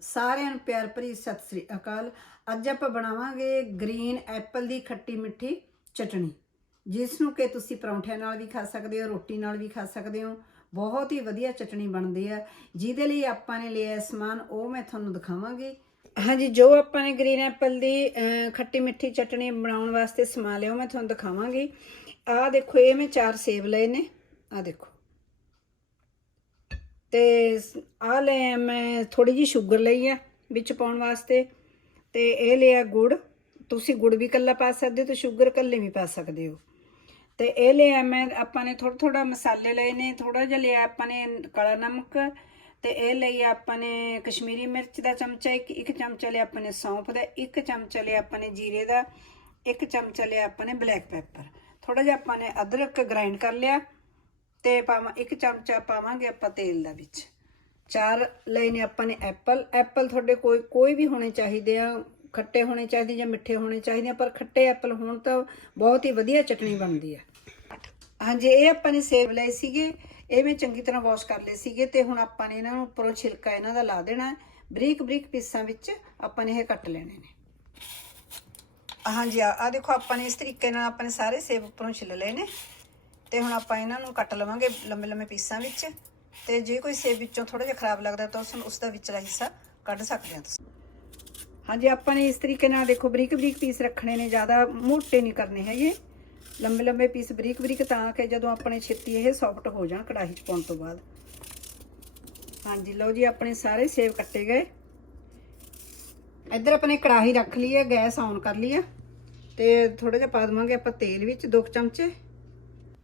ਸਾਰਿਆਂ ਨੂੰ ਪਿਆਰ ਭਰੀ ਸਤਿ ਸ੍ਰੀ ਅਕਾਲ। ਅੱਜ ਆਪਾਂ ਬਣਾਵਾਂਗੇ ਗ੍ਰੀਨ ਐਪਲ ਦੀ ਖੱਟੀ ਮਿੱਠੀ ਚਟਣੀ ਜਿਸ ਨੂੰ ਕਿ ਤੁਸੀਂ ਪਰੌਂਠਿਆਂ ਨਾਲ ਵੀ ਖਾ ਸਕਦੇ ਹੋ, ਰੋਟੀ ਨਾਲ ਵੀ ਖਾ ਸਕਦੇ ਹੋ। ਬਹੁਤ ਹੀ ਵਧੀਆ ਚਟਣੀ ਬਣਦੀ ਹੈ। ਜਿਹਦੇ ਲਈ ਆਪਾਂ ਨੇ ਲਿਆ ਸਮਾਨ, ਉਹ ਮੈਂ ਤੁਹਾਨੂੰ ਦਿਖਾਵਾਂਗੀ। ਹਾਂਜੀ, ਜੋ ਆਪਾਂ ਨੇ ਗ੍ਰੀਨ ਐਪਲ ਦੀ ਖੱਟੀ ਮਿੱਠੀ ਚਟਣੀ ਬਣਾਉਣ ਵਾਸਤੇ ਸਮਾਨ ਲਿਆ, ਉਹ ਮੈਂ ਤੁਹਾਨੂੰ ਦਿਖਾਵਾਂਗੀ। ਆਹ ਦੇਖੋ, ਇਹ ਮੈਂ ਚਾਰ ਸੇਬ ਲਏ ਨੇ। ਆਹ ਦੇਖੋ। ਤੇ ਆ ਲੈ ਮੈਂ ਥੋੜੀ ਜੀ ਸ਼ੂਗਰ ਲਈ ਆ ਵਿੱਚ ਪਾਉਣ ਵਾਸਤੇ ਤੇ ਇਹ ਲਿਆ ਗੁੜ। ਤੁਸੀਂ ਗੁੜ ਵੀ ਕੱਲਾ ਪਾ ਸਕਦੇ ਹੋ ਤੇ ਸ਼ੂਗਰ ਕੱਲੇ ਵੀ ਪਾ ਸਕਦੇ ਹੋ। ਤੇ ਇਹ ਲਿਆ ਮੈਂ, ਆਪਾਂ ਨੇ ਥੋੜਾ ਥੋੜਾ ਮਸਾਲੇ ਲਏ ਨੇ ਥੋੜਾ ਜਿਹਾ ਲਿਆ ਆਪਾਂ ਨੇ ਕਾਲਾ ਨਮਕ ਤੇ ਇਹ ਲਈ ਆਪਾਂ ਨੇ ਕਸ਼ਮੀਰੀ ਮਿਰਚ ਦਾ ਚਮਚਾ, ਇੱਕ ਇੱਕ ਚਮਚਾ ਲਿਆ ਆਪਾਂ ਨੇ ਸੌਂਫ ਦਾ, ਇੱਕ ਚਮਚਾ ਲਿਆ ਆਪਾਂ ਨੇ ਜੀਰੇ ਦਾ, ਇੱਕ ਚਮਚਾ ਲਿਆ ਆਪਾਂ ਨੇ ਬਲੈਕ ਪੈਪਰ। ਥੋੜਾ ਜਿਹਾ ਆਪਾਂ ਨੇ ਅਦਰਕ ਗ੍ਰਾਈਂਡ ਕਰ ਲਿਆ। ਤੇ ਪਾਵਾਂ, ਇੱਕ ਚਮਚਾ ਪਾਵਾਂਗੇ ਆਪਾਂ ਤੇਲ ਦਾ ਵਿੱਚ। ਚਾਰ ਲਏ ਨੇ ਆਪਾਂ ਨੇ ਐਪਲ। ਐਪਲ ਤੁਹਾਡੇ ਕੋਈ ਕੋਈ ਵੀ ਹੋਣੇ ਚਾਹੀਦੇ ਆ, ਖੱਟੇ ਹੋਣੇ ਚਾਹੀਦੇ ਜਾਂ ਮਿੱਠੇ ਹੋਣੇ ਚਾਹੀਦੇ ਆ, ਪਰ ਖੱਟੇ ਐਪਲ ਹੋਣ ਤਾਂ ਬਹੁਤ ਹੀ ਵਧੀਆ ਚਟਣੀ ਬਣਦੀ ਹੈ ਹਾਂਜੀ, ਇਹ ਆਪਾਂ ਨੇ ਸੇਬ ਲਏ ਸੀਗੇ, ਇਹ ਮੈਂ ਚੰਗੀ ਤਰ੍ਹਾਂ ਵਾਸ਼ ਕਰ ਲਏ ਸੀਗੇ ਤੇ ਹੁਣ ਆਪਾਂ ਨੇ ਇਹਨਾਂ ਨੂੰ ਉੱਪਰੋਂ ਛਿਲਕਾ ਇਹਨਾਂ ਦਾ ਲਾ ਦੇਣਾ ਬਰੀਕ ਬਰੀਕ ਪੀਸਾਂ ਵਿੱਚ ਆਪਾਂ ਨੇ ਇਹ ਕੱਟ ਲੈਣੇ ਨੇ। ਹਾਂਜੀ, ਆ ਆਹ ਦੇਖੋ ਆਪਾਂ ਨੇ ਇਸ ਤਰੀਕੇ ਨਾਲ ਆਪਾਂ ਨੇ ਸਾਰੇ ਸੇਬ ਉੱਪਰੋਂ ਛਿੱਲ ਲਏ ਨੇ। ਤੇ ਹੁਣ ਆਪਾਂ ਇਹਨਾਂ ਨੂੰ ਕੱਟ ਲਵਾਂਗੇ ਲੰਬੇ ਲੰਮੇ ਪੀਸਾਂ ਵਿੱਚ। ਤੇ ਜੇ ਕੋਈ ਸੇਬ ਵਿੱਚੋਂ ਥੋੜਾ ਜਿਹਾ ਖਰਾਬ ਲੱਗਦਾ ਤਾਂ ਉਸ ਨੂੰ ਉਸ ਦਾ ਵਿਚਲਾ ਹਿੱਸਾ ਕੱਢ ਸਕਦੇ ਆ ਤੁਸੀਂ। ਹਾਂਜੀ, ਆਪਾਂ ਨੇ ਇਸ ਤਰੀਕੇ ਨਾਲ ਦੇਖੋ ਬਰੀਕ ਬਰੀਕ ਪੀਸ ਰੱਖਣੇ ਨੇ, ਜ਼ਿਆਦਾ ਮੋਟੇ ਨਹੀਂ ਕਰਨੇ ਹੈਗੇ। ਲੰਬੇ ਲੰਬੇ ਪੀਸ ਬਰੀਕ ਬਰੀਕ ਤਾਂ ਕਿ ਜਦੋਂ ਆਪਣੇ ਛੇਤੀ ਇਹ ਸੌਫਟ ਹੋ ਜਾਣ ਕੜਾਹੀ 'ਚ ਪਾਉਣ ਤੋਂ ਬਾਅਦ। ਹਾਂਜੀ, ਲਓ ਜੀ, ਆਪਣੇ ਸਾਰੇ ਸੇਬ ਕੱਟੇ ਗਏ। ਇੱਧਰ ਆਪਣੇ ਕੜਾਹੀ ਰੱਖ ਲਈ ਹੈ ਗੈਸ ਆਨ ਕਰ ਲਈ ਹੈ ਤੇ ਥੋੜਾ ਜਿਹਾ ਪਾ ਦਵਾਂਗੇ ਆਪਾਂ ਤੇਲ ਵਿੱਚ ਦੋ ਕੁ ਚਮਚੇ।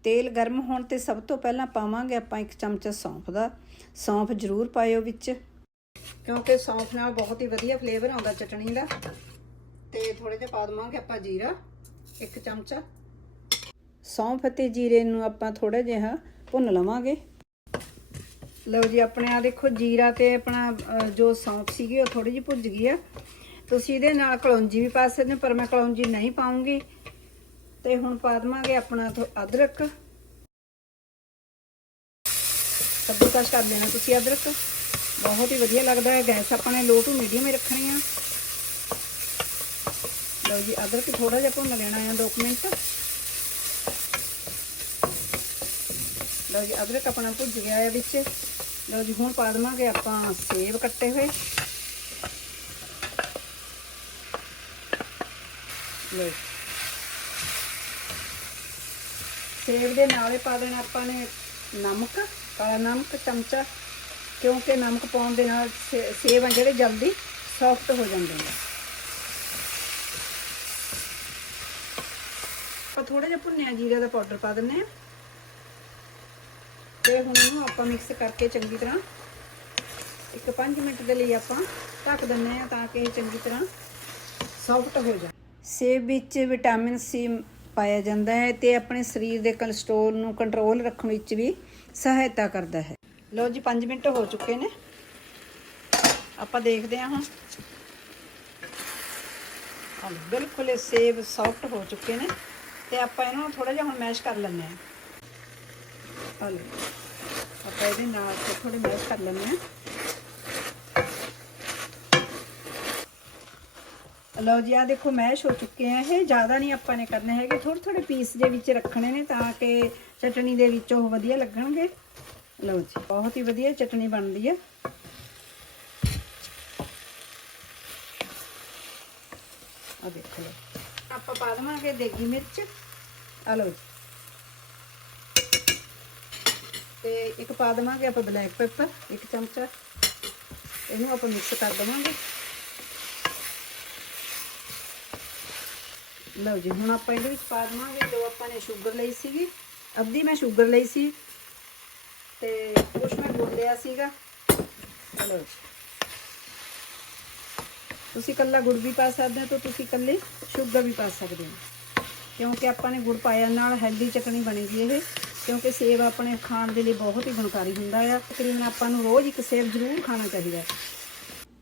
ਤੇਲ ਗਰਮ ਹੋਣ ਤੇ ਸਭ ਤੋਂ ਪਹਿਲਾਂ ਪਾਵਾਂਗੇ ਆਪਾਂ ਇੱਕ ਚਮਚਾ ਸੌਂਫ ਦਾ। ਸੌਂਫ ਜ਼ਰੂਰ ਪਾਇਓ ਵਿੱਚ। ਕਿਉਂਕਿ ਸੌਂਫ ਨਾਲ ਬਹੁਤ ਹੀ ਵਧੀਆ ਫਲੇਵਰ ਆਉਂਦਾ ਚਟਣੀ ਦਾ। ਤੇ ਥੋੜੇ ਜਿਹਾ ਪਾ ਦਵਾਂਗੇ ਆਪਾਂ ਜੀਰਾ, ਇੱਕ ਚਮਚਾ। ਸੌਂਫ ਅਤੇ ਜੀਰੇ ਨੂੰ ਆਪਾਂ ਥੋੜਾ ਜਿਹਾ ਭੁੰਨ ਲਵਾਂਗੇ। ਲਓ ਜੀ, ਆਪਣੇ ਆ ਦੇਖੋ, ਜੀਰਾ ਤੇ ਆਪਣਾ ਜੋ ਸੌਂਫ ਸੀਗੀ, ਉਹ ਥੋੜੀ ਜਿਹੀ ਭੁੱਜ ਗਈ ਆ। ਤੁਸੀਂ ਇਹਦੇ ਨਾਲ ਕਲੌਂਜੀ ਵੀ ਪਾ ਸਕਦੇ ਹੋ, ਪਰ ਮੈਂ ਕਲੌਂਜੀ ਨਹੀਂ ਪਾਉਂਗੀ। ਤੇ ਹੁਣ ਪਾ ਦਵਾਂਗੇ ਆਪਣਾ ਅਦਰਕ। ਅਦਰਕ ਕੱਦੂਕਸ ਕਰ ਲੈਣਾ ਤੁਸੀਂ ਅਦਰਕ। ਬਹੁਤ ਹੀ ਵਧੀਆ ਲੱਗਦਾ ਹੈ। ਗੈਸ ਆਪਾਂ ਨੇ ਲੋ ਟੂ ਮੀਡੀਅਮ ਹੀ ਰੱਖਣੀ ਆ। ਲਓ ਜੀ, ਅਦਰਕ ਥੋੜਾ ਜਿਹਾ ਭੁੰਨ ਲੈਣਾ ਆ 2 ਮਿੰਟ। ਲਓ ਜੀ, ਅਦਰਕ ਆਪਣਾ ਭੁੱਜ ਗਿਆ ਹੈ ਵਿੱਚ। ਲਓ ਜੀ, ਹੁਣ ਪਾ ਦਵਾਂਗੇ ਆਪਾਂ ਸੇਬ ਕੱਟੇ ਹੋਏ। ਲਓ ਸੇਬ ਦੇ ਨਾਲੇ ਪਾ ਦੇਣਾ ਆਪਾਂ ਨੇ ਨਮਕ, ਕਾਲਾ ਨਮਕ, ਚਮਚਾ, ਕਿਉਂਕਿ ਨਮਕ ਪਾਉਣ ਦੇ ਨਾਲ ਸੇ- ਸੇਬ ਆ ਜਿਹੜੇ ਜਲਦੀ ਸੌਫਟ ਹੋ ਜਾਂਦੇ ਨੇ। ਆਪਾਂ ਥੋੜਾ ਜਿਹਾ ਭੁੰਨਿਆ ਜੀਰੇ ਦਾ ਪਾਊਡਰ ਪਾ ਦਿੰਨੇ ਆ ਤੇ ਹੁਣ ਇਹਨੂੰ ਆਪਾਂ ਮਿਕਸ ਕਰਕੇ ਚੰਗੀ ਤਰ੍ਹਾਂ ਇੱਕ 5 ਮਿੰਟ ਦੇ ਲਈ ਆਪਾਂ ਢੱਕ ਦਿੰਨੇ ਆ ਤਾਂ ਕਿ ਇਹ ਚੰਗੀ ਤਰ੍ਹਾਂ ਸੌਫਟ ਹੋ ਜਾਏ। ਸੇਬ ਵਿੱਚ ਵਿਟਾਮਿਨ ਸੀ ਪਾਇਆ ਜਾਂਦਾ ਹੈ ਤੇ ਆਪਣੇ ਸਰੀਰ ਦੇ ਕੋਲੇਸਟ੍ਰੋਲ ਨੂੰ ਕੰਟਰੋਲ ਰੱਖਣ ਵਿੱਚ ਵੀ ਸਹਾਇਤਾ ਕਰਦਾ ਹੈ। ਲਓ ਜੀ 5 ਮਿੰਟ ਹੋ ਚੁੱਕੇ ਨੇ। ਆਪਾਂ ਦੇਖਦੇ ਹਾਂ ਹੁਣ। ਹਾਂ, ਬਿਲਕੁਲ ਇਹ ਸੇਬ ਸੌਫਟ ਹੋ ਚੁੱਕੇ ਨੇ ਤੇ ਆਪਾਂ ਇਹਨਾਂ ਨੂੰ ਥੋੜਾ ਜਿਹਾ ਹੁਣ ਮੈਸ਼ ਕਰ ਲੈਂਦੇ ਹਾਂ। ਹਲੋ ਆਪਾਂ ਇਹਦੇ ਨਾਲ ਥੋੜੇ ਮੈਸ਼ ਕਰ ਲੈਂਦੇ ਹਾਂ। ਲਓ ਜੀ ਆ ਦੇਖੋ ਮੈਸ਼ ਹੋ ਚੁੱਕੇ ਆ, ਇਹ ਜ਼ਿਆਦਾ ਨਹੀਂ ਆਪਾਂ ਨੇ ਕਰਨੇ ਹੈਗੇ ਥੋੜੇ ਥੋੜੇ ਪੀਸ ਦੇ ਵਿੱਚ ਰੱਖਣੇ ਨੇ ਤਾਂ ਕਿ ਚਟਣੀ ਦੇ ਵਿੱਚ ਉਹ ਵਧੀਆ ਲੱਗਣਗੇ। ਲਓ ਜੀ, ਬਹੁਤ ਹੀ ਵਧੀਆ ਚਟਣੀ ਬਣਦੀ ਹੈ ਆ ਦੇਖੋ ਲਓ ਆਪਾਂ ਪਾ ਦੇਵਾਂਗੇ ਦੇਗੀ ਮਿਰਚ। ਆ ਲਓ ਜੀ। ਤੇ ਇੱਕ ਪਾ ਦੇਵਾਂਗੇ ਆਪਾਂ ਬਲੈਕ ਪੈਪਰ ਇੱਕ ਚਮਚਾ। ਇਹਨੂੰ ਆਪਾਂ ਮਿਕਸ ਕਰ ਦੇਵਾਂਗੇ। ਲਓ ਜੀ, ਹੁਣ ਆਪਾਂ ਇਹਦੇ ਵਿੱਚ ਪਾ ਦੇਵਾਂਗੇ ਜੋ ਆਪਾਂ ਨੇ ਸ਼ੂਗਰ ਲਈ ਸੀਗੀ। ਅੱਧੀ ਮੈਂ ਸ਼ੂਗਰ ਲਈ ਸੀ। ਤੇ ਕੁਛ ਮੈਂ ਗੁੜ ਲਿਆ ਸੀਗਾ। ਲਓ ਜੀ। ਤੁਸੀਂ ਕੱਲਾ ਗੁੜ ਵੀ ਪਾ ਸਕਦੇ ਹੋ ਤਾਂ ਤੁਸੀਂ ਕੱਲੇ ਸ਼ੂਗਰ ਵੀ ਪਾ ਸਕਦੇ ਹੋ। ਕਿਉਂਕਿ ਆਪਾਂ ਨੇ ਗੁੜ ਪਾਇਆ ਨਾਲ ਹੈਲਦੀ ਚਟਣੀ ਬਣੇਗੀ ਇਹ। ਕਿਉਂਕਿ ਸੇਬ ਆਪਣੇ ਖਾਣ ਦੇ ਲਈ ਬਹੁਤ ਹੀ ਗੁਣਕਾਰੀ ਹੁੰਦਾ ਆ। ਤਕਰੀਬਨ ਆਪਾਂ ਨੂੰ ਰੋਜ਼ ਇੱਕ ਸੇਬ ਜ਼ਰੂਰ ਖਾਣਾ ਚਾਹੀਦਾ।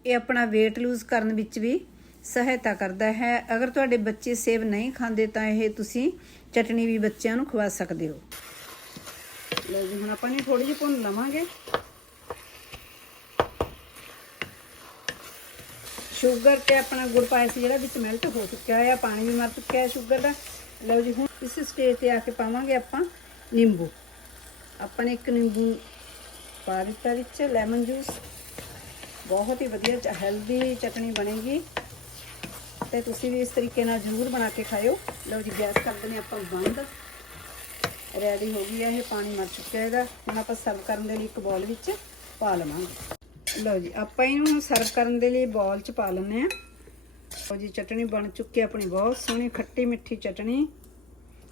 ਇਹ ਆਪਣਾ weight lose ਕਰਨ ਵਿੱਚ ਵੀ ਸਹਾਇਤਾ ਕਰਦਾ ਹੈ। ਅਗਰ ਤੁਹਾਡੇ ਬੱਚੇ ਸੇਬ ਨਹੀਂ ਖਾਂਦੇ ਤਾਂ ਇਹ ਤੁਸੀਂ ਚਟਣੀ ਵੀ ਬੱਚਿਆਂ ਨੂੰ ਖਵਾ ਸਕਦੇ ਹੋ। ਲਓ ਜੀ, ਹੁਣ ਆਪਾਂ ਨੇ ਥੋੜੀ ਜਿਹੀ ਭੁੰਨ ਲਵਾਂਗੇ। ਸ਼ੂਗਰ ਤੇ ਆਪਣਾ ਗੁੜ ਪਾਇਆ ਸੀ ਜਿਹੜਾ ਵਿੱਚ ਮੈਲਟ ਹੋ ਚੁੱਕਿਆ ਹੈ ਪਾਣੀ ਵੀ ਮਰ ਚੁੱਕਿਆ ਹੈ ਸ਼ੂਗਰ ਦਾ। ਲਓ ਜੀ, ਹੁਣ ਇਸ ਸਟੇਜ ਤੇ ਆ ਕੇ ਪਾਵਾਂਗੇ ਆਪਾਂ ਨਿੰਬੂ। ਆਪਾਂ ਨੇ ਇੱਕ ਨਿੰਬੂ ਪਾ ਦਿੱਤਾ ਵਿੱਚ ਲੈਮਨ ਜੂਸ ਬਹੁਤ ਹੀ ਵਧੀਆ ਹੈਲਦੀ ਚਟਣੀ ਬਣੇਗੀ। ਤੇ ਤੁਸੀਂ ਵੀ ਇਸ ਤਰੀਕੇ ਨਾਲ ਜ਼ਰੂਰ ਬਣਾ ਕੇ ਖਾਇਓ। ਲਓ ਜੀ, ਗੈਸ ਕਰ ਦਿੰਦੇ ਆਪਾਂ ਬੰਦ। ਰੈਡੀ ਹੋ ਗਈ ਹੈ ਇਹ, ਪਾਣੀ ਮਰ ਚੁੱਕਿਆ ਇਹਦਾ। ਹੁਣ ਆਪਾਂ ਸਰਵ ਕਰਨ ਦੇ ਲਈ ਇੱਕ ਬੋਲ ਵਿੱਚ ਪਾ ਲਵਾਂਗੇ। ਲਓ ਜੀ, ਆਪਾਂ ਇਹਨੂੰ ਸਰਵ ਕਰਨ ਦੇ ਲਈ ਬੋਲ 'ਚ ਪਾ ਲੈਂਦੇ ਆ ਲਓ ਜੀ, ਚਟਣੀ ਬਣ ਚੁੱਕੀ ਹੈ ਆਪਣੀ ਬਹੁਤ ਸੋਹਣੀ, ਖੱਟੀ ਮਿੱਠੀ ਚਟਣੀ।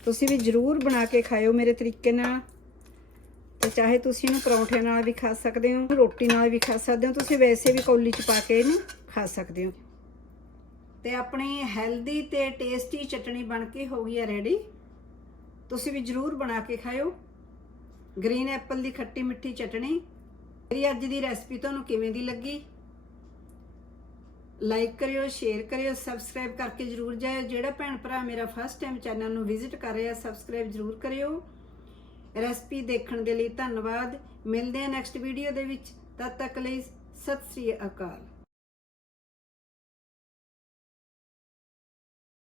ਤੁਸੀਂ ਵੀ ਜ਼ਰੂਰ ਬਣਾ ਕੇ ਖਾਇਓ ਮੇਰੇ ਤਰੀਕੇ ਨਾਲ। ਤੇ ਚਾਹੇ ਤੁਸੀਂ ਇਹਨੂੰ ਪਰੌਂਠਿਆਂ ਨਾਲ ਵੀ ਖਾ ਸਕਦੇ ਹੋ, ਰੋਟੀ ਨਾਲ ਵੀ ਖਾ ਸਕਦੇ ਹੋ, ਤੁਸੀਂ ਵੈਸੇ ਵੀ ਕੌਲੀ 'ਚ ਪਾ ਕੇ ਇਹਨੂੰ ਖਾ ਸਕਦੇ ਹੋ। ਤੇ ਆਪਣੀ ਹੈਲਦੀ ਤੇ ਟੇਸਟੀ ਚਟਣੀ ਬਣ ਕੇ ਹੋ ਗਈ ਹੈ ਰੈਡੀ ਤੁਸੀਂ ਵੀ ਜਰੂਰ ਬਣਾ ਕੇ ਖਾਇਓ। ਗ੍ਰੀਨ ਐਪਲ ਦੀ ਖੱਟੀ ਮਿੱਠੀ ਚਟਣੀ। ਮੇਰੀ ਅੱਜ ਦੀ ਰੈਸਪੀ ਤੁਹਾਨੂੰ ਕਿਵੇਂ ਦੀ ਲੱਗੀ? ਲਾਈਕ ਕਰਿਓ ਸ਼ੇਅਰ ਕਰਿਓ ਸਬਸਕ੍ਰਾਈਬ ਕਰਕੇ ਜਰੂਰ ਜਾਇਓ। ਜਿਹੜਾ ਭੈਣ ਭਰਾ ਮੇਰਾ ਫਸਟ ਟਾਈਮ ਚੈਨਲ ਨੂੰ ਵਿਜ਼ਿਟ ਕਰ ਰਿਹਾ ਸਬਸਕ੍ਰਾਈਬ ਜਰੂਰ ਕਰਿਓ। ਰੈਸਪੀ ਦੇਖਣ ਦੇ ਲਈ ਧੰਨਵਾਦ। ਮਿਲਦੇ ਹਾਂ ਨੈਕਸਟ ਵੀਡੀਓ ਦੇ ਵਿੱਚ। ਤਦ ਤੱਕ ਲਈ ਸਤਿ ਸ੍ਰੀ ਅਕਾਲ।